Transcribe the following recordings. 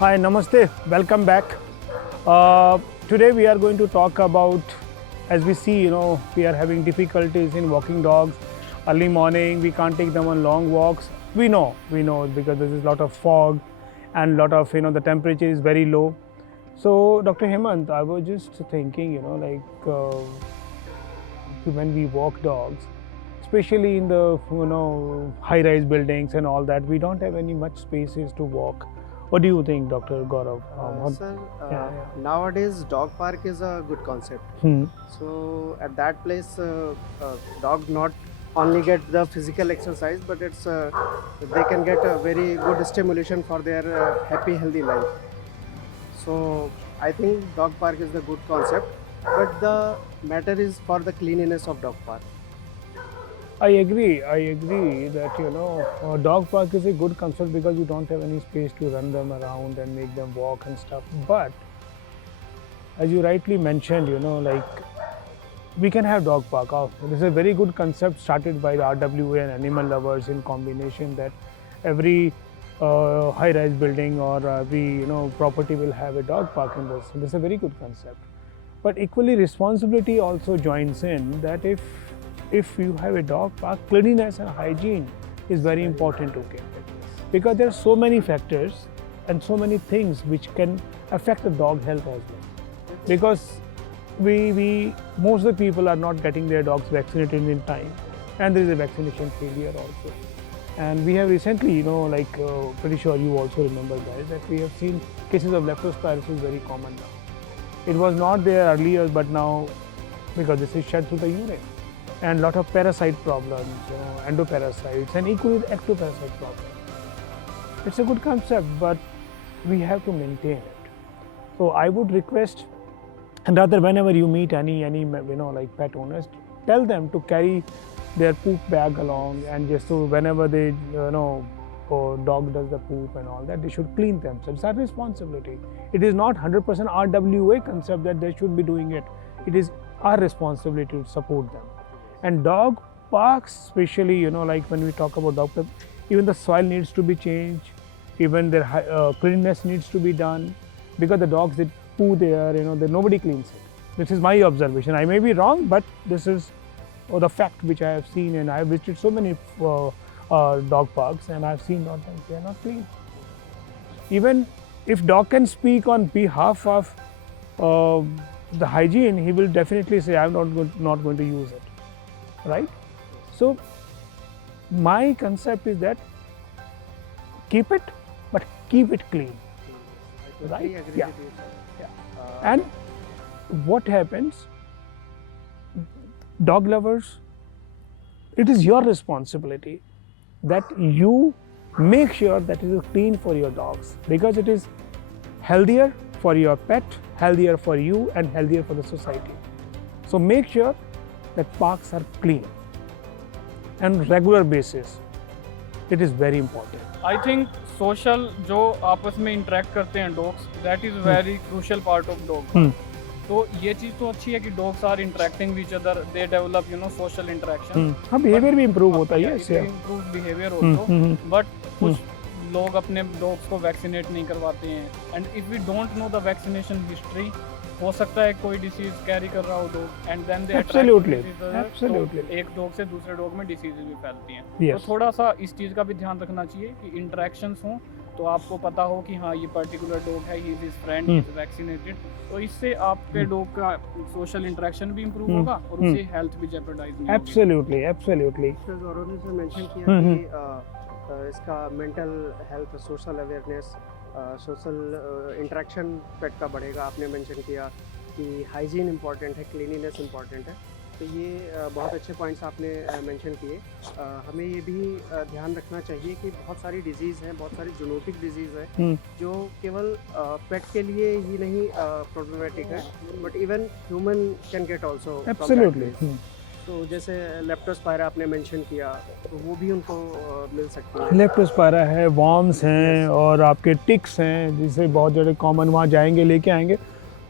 Hi, Namaste. Welcome back. Today we are going to talk about, as we see, we are having difficulties in walking dogs. Early morning, we can't take them on long walks. We know because there is a lot of fog, and lot of the temperature is very low. So, Dr. Hemant, I was just thinking, when we walk dogs, especially in the high-rise buildings and all that, we don't have any much spaces to walk. What do you think, Dr. Gaurav? Sir, yeah. nowadays dog park is a good concept. Hmm. So at that place, dog not only get the physical exercise, but they can get a very good stimulation for their happy, healthy life. So I think dog park is the good concept, but the matter is for the cleanliness of dog park. I agree that dog park is a good concept because you don't have any space to run them around and make them walk and stuff. But as you rightly mentioned, we can have dog park. This is a very good concept started by the RWA and animal lovers in combination, that every high-rise building or every property will have a dog park in this. This is a very good concept. But equally, responsibility also joins in that if you have a dog park, cleanliness and hygiene is very important to keep it, because there are so many factors and so many things which can affect the dog health as well. Because we most of the people are not getting their dogs vaccinated in time, and there is a vaccination failure also. And we have recently, pretty sure you also remember, guys, that we have seen cases of leptospirosis very common now. It was not there earlier, but now, because this is shed through the urine, and lot of parasite problems, endoparasites, and equally ectoparasite problems. It's a good concept, but we have to maintain it. So I would request, and rather whenever you meet any pet owners, tell them to carry their poop bag along, and just so whenever they or dog does the poop and all that, they should clean themselves. It's our responsibility. It is not 100% RWA concept that they should be doing it. It is our responsibility to support them. And dog parks, especially, when we talk about dog park, even the soil needs to be changed, even their cleanliness needs to be done, because the dogs that poo there, nobody cleans it. This is my observation. I may be wrong, but this is the fact which I have seen, and I have visited so many dog parks, and I have seen that they are not clean. Even if dog can speak on behalf of the hygiene, he will definitely say, I'm not going to use it. Right? So my concept is that keep it, but keep it clean. I totally Right? agree Yeah. with you, sir. Yeah. And what happens, dog lovers, it is your responsibility that you make sure that it is clean for your dogs, because it is healthier for your pet, healthier for you, and healthier for the society. So make sure that parks are clean and regular basis. It is very important. I think social जो आपस में interact करते हैं dogs, that is very crucial part of dog. तो ये चीज तो अच्छी है कि dogs are interacting with each other, they develop social interaction. हाँ, बिहेवियर भी इम्प्रूव होता है इससे. इम्प्रूव बिहेवियर ऑल्सो, बट कुछ लोग अपने डॉग्स को वैक्सीनेट नहीं करवाते हैं. And if we don't know the vaccination history, हो सकता है कोई डिसीज कैरी कर रहा हो dog, and then they Absolutely. एक डॉग से दूसरे डॉग में डिसीजेज भी फैलती हैं. Yes. तो थोड़ा सा इस चीज़ का भी ध्यान रखना चाहिए कि इंटरेक्शंस हों, तो आपको पता हो कि हाँ, ये पर्टिकुलर डॉग है, he is his friend, he is vaccinated. तो इससे आपके डॉग का सोशल इंटरेक्शन भी इम्प्रूव होगा और उसकी हेल्थ भी जेपरडाइज नहीं होगी. Absolutely. सर, गौरव ने मेंशन किया कि इसका mental health, social awareness, social interaction pet का बढ़ेगा. आपने मेंशन किया कि हाइजीन इंपॉर्टेंट है, क्लीनिनेस इंपॉर्टेंट है. तो ये बहुत अच्छे पॉइंट्स आपने मेंशन किए. हमें ये भी ध्यान रखना चाहिए कि बहुत सारी डिजीज़ हैं, बहुत सारी जूनोटिक डिजीज़ है जो केवल पेट के लिए ही नहीं प्रॉब्लमेटिक है, but even human can get also. Absolutely. तो जैसे लेप्टोस्पायरा आपने मेंशन किया, तो वो भी उनको मिल सकती है. लेप्टोस्पायरा है, वॉर्म्स हैं, और आपके टिक्स हैं, जिसे बहुत ज़्यादा कॉमन, वहाँ जाएंगे लेके आएंगे.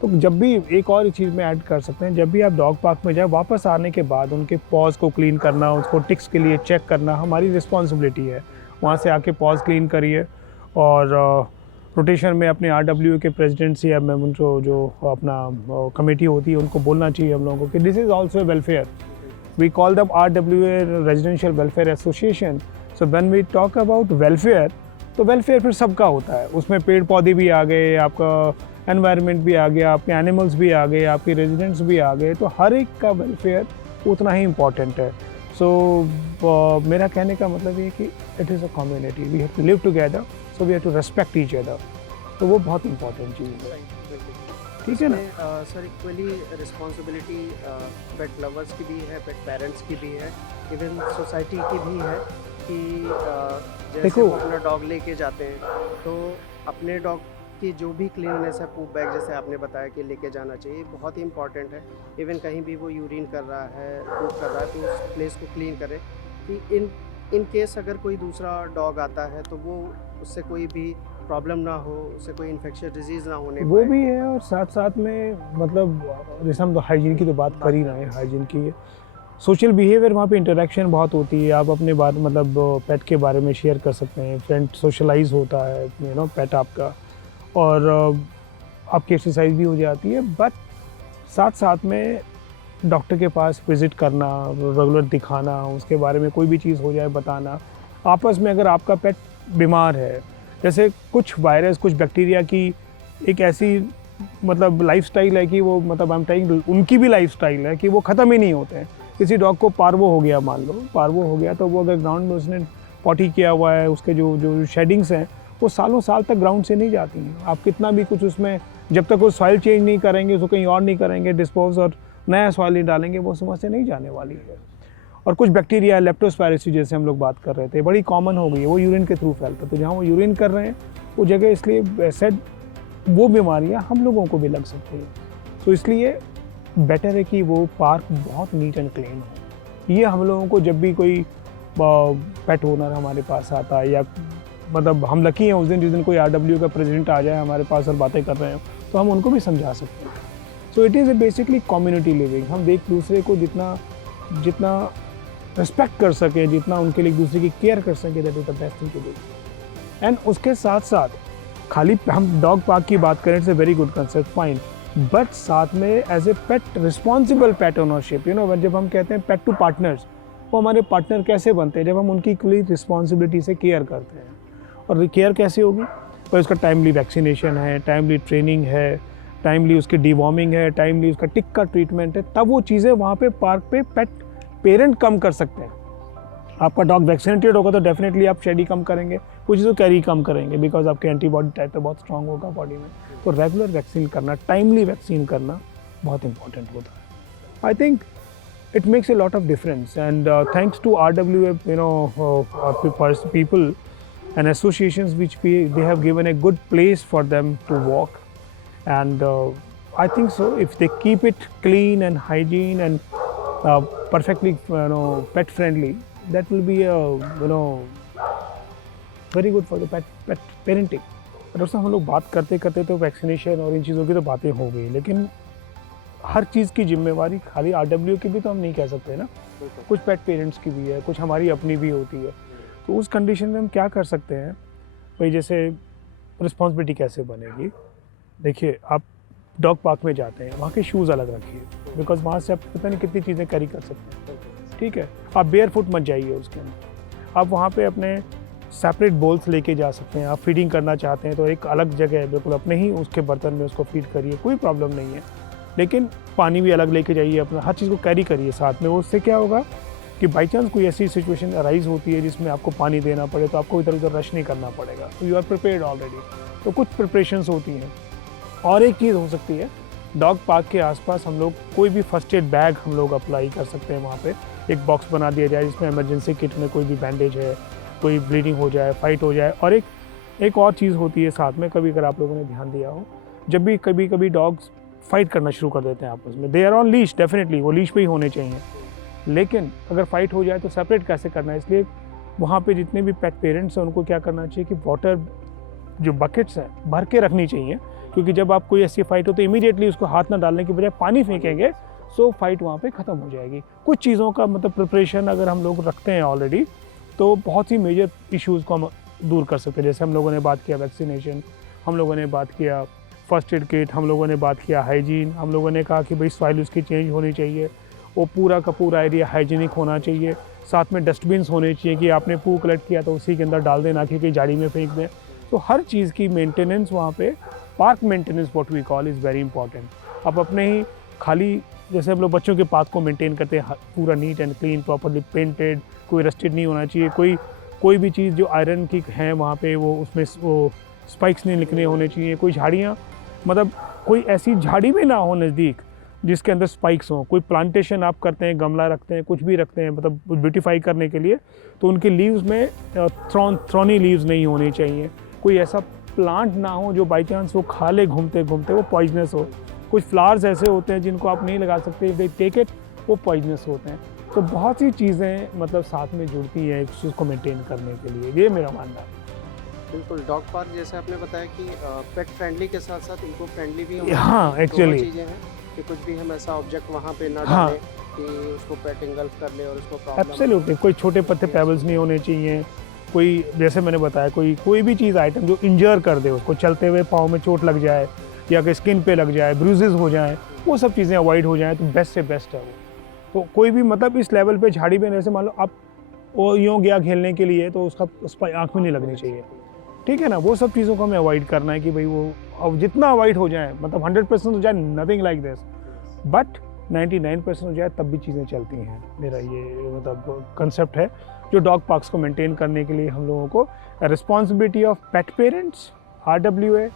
तो जब भी एक और चीज़ में ऐड कर सकते हैं, जब भी आप डॉग पार्क में जाए, वापस आने के बाद उनके पॉज को क्लीन करना, उसको टिक्स के लिए चेक करना हमारी रिस्पॉन्सिबिलिटी है. वहाँ से आके पॉज क्लीन करिए, और रोटेशन में अपने RWA के प्रेसिडेंट या मेंबर जो अपना कमेटी होती है उनको बोलना चाहिए हम लोगों को कि this is also welfare. We call them RWA Residential Welfare Association. So when we talk about welfare, तो वेलफेयर फिर सबका होता है. उसमें पेड़ पौधे भी आ गए, आपका एनवायरनमेंट भी आ गया, आपके एनिमल्स भी आ गए, आपके रेजिडेंट्स भी आ गए. तो हर एक का वेलफेयर उतना ही इम्पॉर्टेंट है. सो मेरा कहने का मतलब ये कि it is a community, we have to live together, so we have to respect each other. तो वो बहुत इंपॉर्टेंट चीज़ है. ठीक है ना. Sir equally responsibility pet lovers की भी है, पेट पेरेंट्स की भी है, इवन सोसाइटी की भी है कि जैसे देखो, वो अपना डॉग लेके जाते हैं तो अपने डॉग की जो भी क्लीननेस है, पूप बैग जैसे आपने बताया कि लेके जाना चाहिए, बहुत ही इंपॉर्टेंट है. इवन कहीं भी वो यूरिन कर रहा है, पूप कर रहा है, तो उस प्लेस को क्लीन करें कि इन केस अगर कोई दूसरा डॉग आता है तो वो उससे कोई भी प्रॉब्लम ना हो, उससे कोई इन्फेक्शियस डिजीज़ ना होने वो पाए. भी है. और साथ साथ में मतलब जैसे हम तो हाइजीन की तो बात कर ही रहे हैं, हाइजीन की सोशल बिहेवियर, वहाँ पे इंटरेक्शन बहुत होती है. आप अपने बारे मतलब पेट के बारे में शेयर कर सकते हैं, फ्रेंड सोशलाइज होता है पेट आपका, और आपकी एक्सरसाइज भी हो जाती है. बट साथ साथ में डॉक्टर के पास विज़िट करना, रेगुलर दिखाना, उसके बारे में कोई भी चीज़ हो जाए बताना. आपस में अगर आपका पेट बीमार है, जैसे कुछ वायरस, कुछ बैक्टीरिया की एक ऐसी मतलब लाइफस्टाइल है कि वो मतलब आई एम टेलिंग, उनकी भी लाइफस्टाइल है कि वो ख़त्म ही नहीं होते हैं. किसी डॉग को पार्वो हो गया, मान लो पार्वो हो गया, तो वो अगर ग्राउंड में उसने पॉटी किया हुआ है, उसके जो शेडिंग्स हैं वो सालों साल तक ग्राउंड से नहीं जाती हैं. आप कितना भी कुछ उसमें, जब तक वो सॉइल चेंज नहीं करेंगे, उसको कहीं और नहीं करेंगे डिस्पोज, और नया सॉइल नहीं डालेंगे, वो समझ से नहीं जाने वाली है. और कुछ बैक्टीरिया, लेप्टोस्पायरोसिस जैसे हम लोग बात कर रहे थे, बड़ी कॉमन हो गई है, वो यूरिन के थ्रू फैलता है. तो जहाँ वो यूरिन कर रहे हैं वो जगह, इसलिए सेड वो बीमारियाँ हम लोगों को भी लग सकती हैं. तो इसलिए बेटर है कि वो पार्क बहुत नीट एंड क्लीन हो. ये हम लोगों को जब भी कोई पेट ओनर हमारे पास आता है, या मतलब हम लकी हैं उस दिन जिस दिन कोई RWA का प्रेसिडेंट आ जाए हमारे पास और बातें कर रहे हैं, तो हम उनको भी समझा सकते हैं. So it is a basically community living. हम एक दूसरे को जितना रिस्पेक्ट कर सकें, जितना उनके लिए एक दूसरे की केयर कर सकें, that is the best thing to do. And उसके साथ साथ खाली हम डॉग पार्क की बात करें, it's a very good concept, fine, but साथ में as a pet responsible pet ownership, जब हम कहते हैं पेट टू पार्टनर्स, वो हमारे पार्टनर कैसे बनते हैं? जब हम उनकी इक्वली रिस्पॉन्सिबिलिटी से केयर करते हैं. और केयर कैसे होगी? तो उसका टाइमली वैक्सीनेशन है, टाइमली ट्रेनिंग है, टाइमली उसकी डिवॉर्मिंग है, टाइमली उसका टिक का ट्रीटमेंट है, तब वो चीज़ें वहाँ पे पार्क पे पेट पेरेंट कम कर सकते हैं. आपका डॉग वैक्सीनेटेड होगा तो डेफिनेटली आप शेडी कम करेंगे, कुछ तो कैरी कम करेंगे, बिकॉज आपके एंटीबॉडी टाइप तो बहुत स्ट्रांग होगा बॉडी में. तो रेगुलर वैक्सीन करना, टाइमली वैक्सीन करना बहुत इंपॉर्टेंट होता है. I think it makes a lot of difference, and thanks to RWA people and associations which they have given a good place for them to walk, and I think so if they keep it clean and hygiene and perfectly pet friendly, that will be very good for the pet parenting. और दोस्तों हम लोग बात करते करते तो vaccination और इन चीज़ों की तो बातें हो गई, लेकिन हर चीज़ की जिम्मेवारी खाली RWA की भी तो हम नहीं कह सकते ना. कुछ पेट पेरेंट्स की भी है, कुछ हमारी अपनी भी होती है. तो उस कंडीशन में हम क्या कर सकते हैं भाई? जैसे रिस्पॉन्सिबिलिटी कैसे बनेगी? देखिए, आप डॉग पार्क में जाते हैं, वहाँ के शूज़ अलग रखिए, बिकॉज वहाँ से आप पता नहीं कितनी चीज़ें कैरी कर सकते हैं. ठीक है, आप बेयर फुट मत जाइए उसके अंदर. आप वहाँ पे अपने सेपरेट बोल्स लेके जा सकते हैं. आप फीडिंग करना चाहते हैं तो एक अलग जगह है, बिल्कुल अपने ही उसके बर्तन में उसको फीड करिए, कोई प्रॉब्लम नहीं है. लेकिन पानी भी अलग लेके जाइए, अपना हर चीज़ को कैरी करिए साथ में. उससे क्या होगा कि बाई चांस कोई ऐसी सिचुएशन अराइज होती है जिसमें आपको पानी देना पड़े, तो आपको इधर उधर रश नहीं करना पड़ेगा. तो यू आर प्रिपेयर्ड ऑलरेडी. तो कुछ प्रिपरेशंस होती हैं. और एक चीज़ हो सकती है, डॉग पार्क के आसपास हम लोग कोई भी फर्स्ट एड बैग हम लोग अप्लाई कर सकते हैं. वहाँ पे एक बॉक्स बना दिया जाए जिसमें इमरजेंसी किट में कोई भी बैंडेज है, कोई ब्लीडिंग हो जाए, फाइट हो जाए. और एक और चीज़ होती है साथ में, कभी अगर आप लोगों ने ध्यान दिया हो, जब भी कभी डॉग्स फाइट करना शुरू कर देते हैं आपस में, they are on leash, definitely वो लीश पे ही होने चाहिए. लेकिन अगर फाइट हो जाए तो सेपरेट कैसे करना है? इसलिए वहाँ पे जितने भी पेट पेरेंट्स हैं उनको क्या करना चाहिए कि वाटर जो बकेट्स हैं भर के रखनी चाहिए, क्योंकि जब आप कोई ऐसी फाइट हो तो इमीडिएटली उसको हाथ ना डालने की बजाय पानी फेंकेंगे, सो फाइट वहाँ पे ख़त्म हो जाएगी. कुछ चीज़ों का मतलब प्रिपरेशन अगर हम लोग रखते हैं ऑलरेडी, तो बहुत सी मेजर इश्यूज़ को हम दूर कर सकते हैं. जैसे हम लोगों ने बात किया वैक्सीनेशन, हम लोगों ने बात किया फर्स्ट एड किट, हम लोगों ने बात किया हाइजीन, हम लोगों ने कहा कि भाई सॉइल उसकी चेंज होनी चाहिए, वो पूरा का पूरा एरिया हाइजीनिक होना चाहिए, साथ में डस्टबिन्स होने चाहिए कि आपने पू कलेक्ट किया तो उसी के अंदर डाल देना कि झाड़ी में फेंक दें। तो हर चीज़ की मेंटेनेंस वहाँ पे, park maintenance what we call is very important. आप अपने ही खाली जैसे हम लोग बच्चों के पार्क को मेंटेन करते हैं, पूरा neat and clean, properly painted, कोई रस्टेड नहीं होना चाहिए, कोई भी चीज़ जो आयरन की है वहाँ पे वो उसमें वो स्पाइक्स नहीं निकले होने चाहिए, कोई झाड़ियाँ मतलब कोई ऐसी झाड़ी भी ना हो नज़दीक जिसके अंदर स्पाइक्स हों। कोई प्लांटेशन आप करते हैं, गमला रखते हैं, कुछ भी रखते हैं मतलब ब्यूटीफाई करने के लिए, तो उनके लीव्स में थ्रॉनी लीव्स नहीं होनी चाहिए। कोई ऐसा प्लांट ना हो जो बाई चांस वो खा ले घूमते घूमते वो पॉइजनस हो। कुछ फ्लावर्स ऐसे होते हैं जिनको आप नहीं लगा सकते, दे टेक इट, वो पॉइजनस होते हैं। तो बहुत सी चीज़ें मतलब साथ में जुड़ती हैं इस चीज़ को मेंटेन करने के लिए, ये मेरा मानना है। बिल्कुल, डॉग पार्क जैसे आपने बताया कि पेट फ्रेंडली के साथ साथ इनको फ्रेंडली भी होना हाँ, चाहिए। actually। दोनों चीज़ें हैं कि कुछ भी हम ऐसा ऑब्जेक्ट वहाँ पे ना हाँ। डालें कि उसको पेट इंगल्फ कर ले और उसको प्रॉब्लम। एब्सोल्युटली, कोई छोटे पत्ते पेबल्स नहीं होने चाहिए, कोई जैसे मैंने बताया कोई भी चीज़ आइटम जो इंजर कर दे, उसको चलते हुए पाँव में चोट लग जाए या कि स्किन पे लग जाए, ब्रूजेस हो जाएँ, वो सब चीज़ें अवॉइड हो जाएँ तो बेस्ट से बेस्ट है वो। तो कोई भी मतलब इस लेवल पे झाड़ी में जैसे मान लो आप वो यूँ गया खेलने के लिए तो उसका उस पर आँख में नहीं लगनी चाहिए, ठीक है ना। वो सब चीज़ों को हमें अवॉइड करना है कि भाई वो अब जितना अवॉइड हो जाए, मतलब 100% हो जाए नथिंग लाइक दिस, बट 99% हो जाए तब भी चीज़ें चलती हैं। मेरा ये मतलब कंसेप्ट है जो डॉग पार्क्स को मेंटेन करने के लिए हम लोगों को responsibility of pet parents, RWA,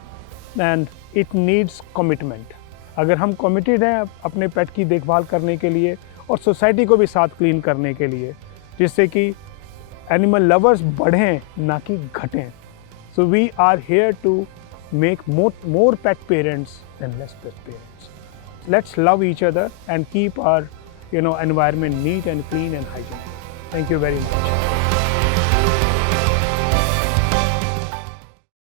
and it needs commitment. अगर हम कमिटेड हैं अपने पेट की देखभाल करने के लिए और सोसाइटी को भी साथ क्लीन करने के लिए, जिससे कि एनिमल लवर्स बढ़ें ना कि घटें। So we are here to make more pet parents than less pet parents. Let's love each other and keep our environment neat and clean and hygienic. Thank you very much.